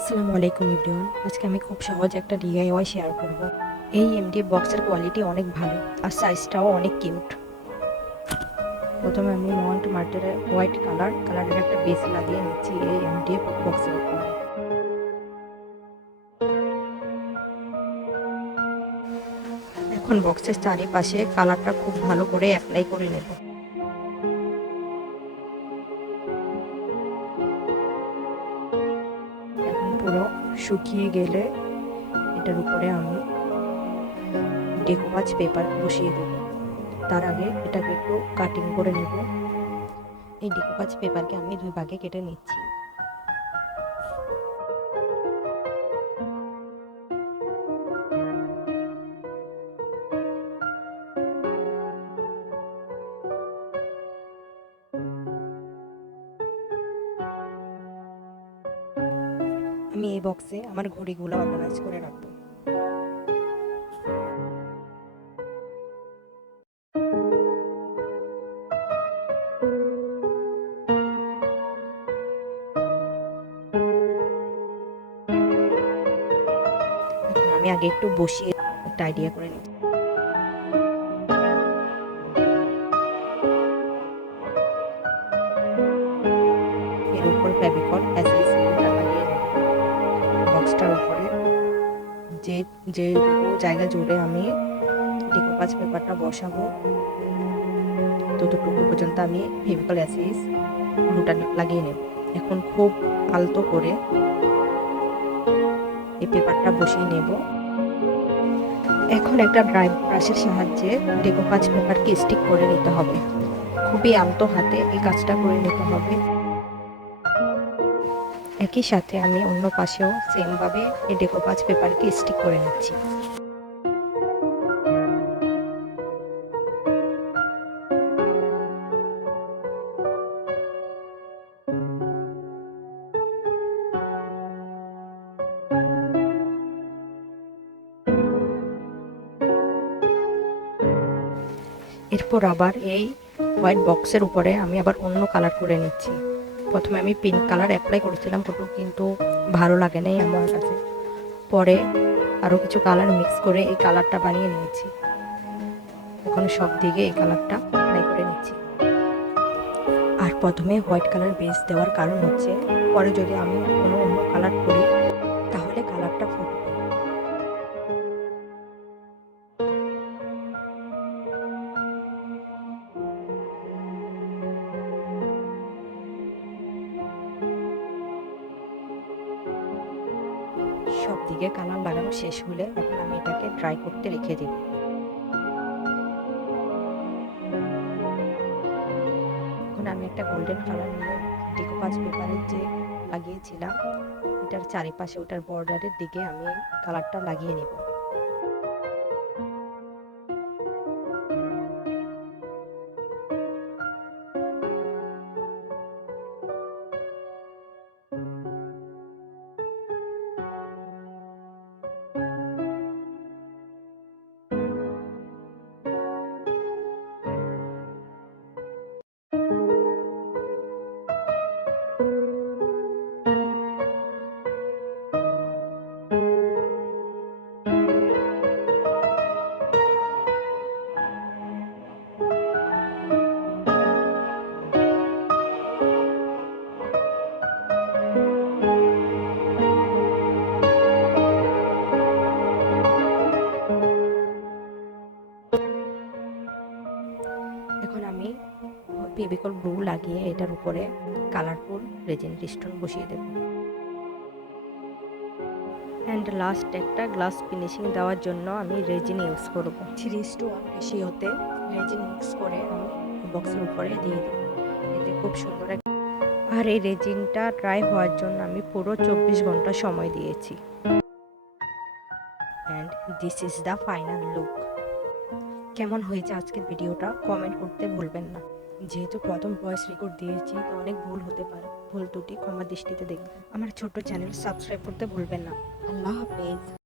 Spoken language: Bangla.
আসসালামু আলাইকুম ইবরিওয়ান আজকে আমি খুব সহজ একটা ডিআইওয়াই শেয়ার করব। এই এমডি বক্সের কোয়ালিটি অনেক ভালো, আর সাইজটাও অনেক কিউট প্রথমে আমি মন্ট মার্টের হোয়াইট কালার কালারের একটা বেস লাগিয়ে নিচ্ছি এই এমডি বক্সের উপরে। এখন বক্সের চারিপাশে কালারটা খুব ভালো করে অ্যাপ্লাই করে নেব। শুকিয়ে গেলে এটার উপরে আমি ডেকোপাজ পেপার বসিয়ে দেব। তার আগে এটাকে একটু কাটিং করে নেব। এই ডেকোপাজ পেপারকে আমি দুই ভাগে কেটে নিচ্ছি। আমি এই বক্সে আমার ঘড়িগুলো অর্গানাইজ করে রাখব। আমি আগে একটু বসিয়ে একটা আইডিয়া করে নিচ্ছি। এর উপর বক্সটার উপরে। যে যে জায়গা জুড়ে আমি ডিকোপাজ পেপারটা বসাবো, ততটুকু পর্যন্ত আমি ফেভিকল অ্যাসিস গ্লুটা লাগিয়ে নেব। এখন খুব আলতো করে এই পেপারটা বসিয়ে নেব। এখন একটা ড্রাই ব্রাশের সাহায্যে ডেকো ডেকোপাজ পেপারকে স্টিক করে নিতে হবে। খুবই আলতো হাতে এই কাজটা করে নিতে হবে। একই সাথে আমি অন্য পাশেও সেমভাবে এই ডেকোপাজ পেপারকে স্টিক করে নিচ্ছি। এরপর আবার এই হোয়াইট বক্সের উপরে আমি আবার অন্য কালার করে নিচ্ছি। প্রথমে আমি পিঙ্ক কালার অ্যাপ্লাই করেছিলাম ফটো কিন্তু ভালো লাগে নাই আমার কাছে। পরে আরও কিছু কালার মিক্স করে এই কালারটা বানিয়ে নিয়েছি। এখন সব দিকে এই কালারটা অ্যাপ্লাই করে নিচ্ছি। আর প্রথমে হোয়াইট কালার বেস দেওয়ার কারণ হচ্ছে, পরে যদি আমি কোনো অন্য কালার করি, তাহলে কালারটা ফুটবে সব দিকে কালার লাগানো শেষ হলে এখন আমি এটাকে ড্রাই করতে রেখে দেব। এখন আমি একটা গোল্ডেন কালার নিয়ে ডিকোপাজ পেপারের যে লাগিয়েছিলাম, এটার চারিপাশে, ওটার বর্ডারের দিকে আমি কালারটা লাগিয়ে নেব। ফেভিকল গ্লু লাগিয়ে এটার উপরে কালারফুল রেজিন স্টোন বসিয়ে দেব। অ্যান্ড লাস্ট একটা গ্লাস ফিনিশিং দেওয়ার জন্য আমি রেজিন ইউজ করব। থ্রি টু ওয়ান রেশিওতে রেজিন মিক্স করে আমি বক্সের উপরে দিয়ে দেব। এতে খুব সুন্দর আর এই রেজিনটা ড্রাই হওয়ার জন্য আমি পুরো চব্বিশ ঘণ্টা সময় দিয়েছি। And this is the final look কেমন হয়েছে আজকের ভিডিওটা কমেন্ট করতে ভুলবেন না। যেহেতু প্রথম ভয়েস রেকর্ড দিয়েছি, তো অনেক ভুল হতে পারে। ভুল ত্রুটি ক্ষমা দৃষ্টিতে দেখবেন। আমার ছোট চ্যানেল সাবস্ক্রাইব করতে ভুলবেন না। আল্লাহ হাফেজ।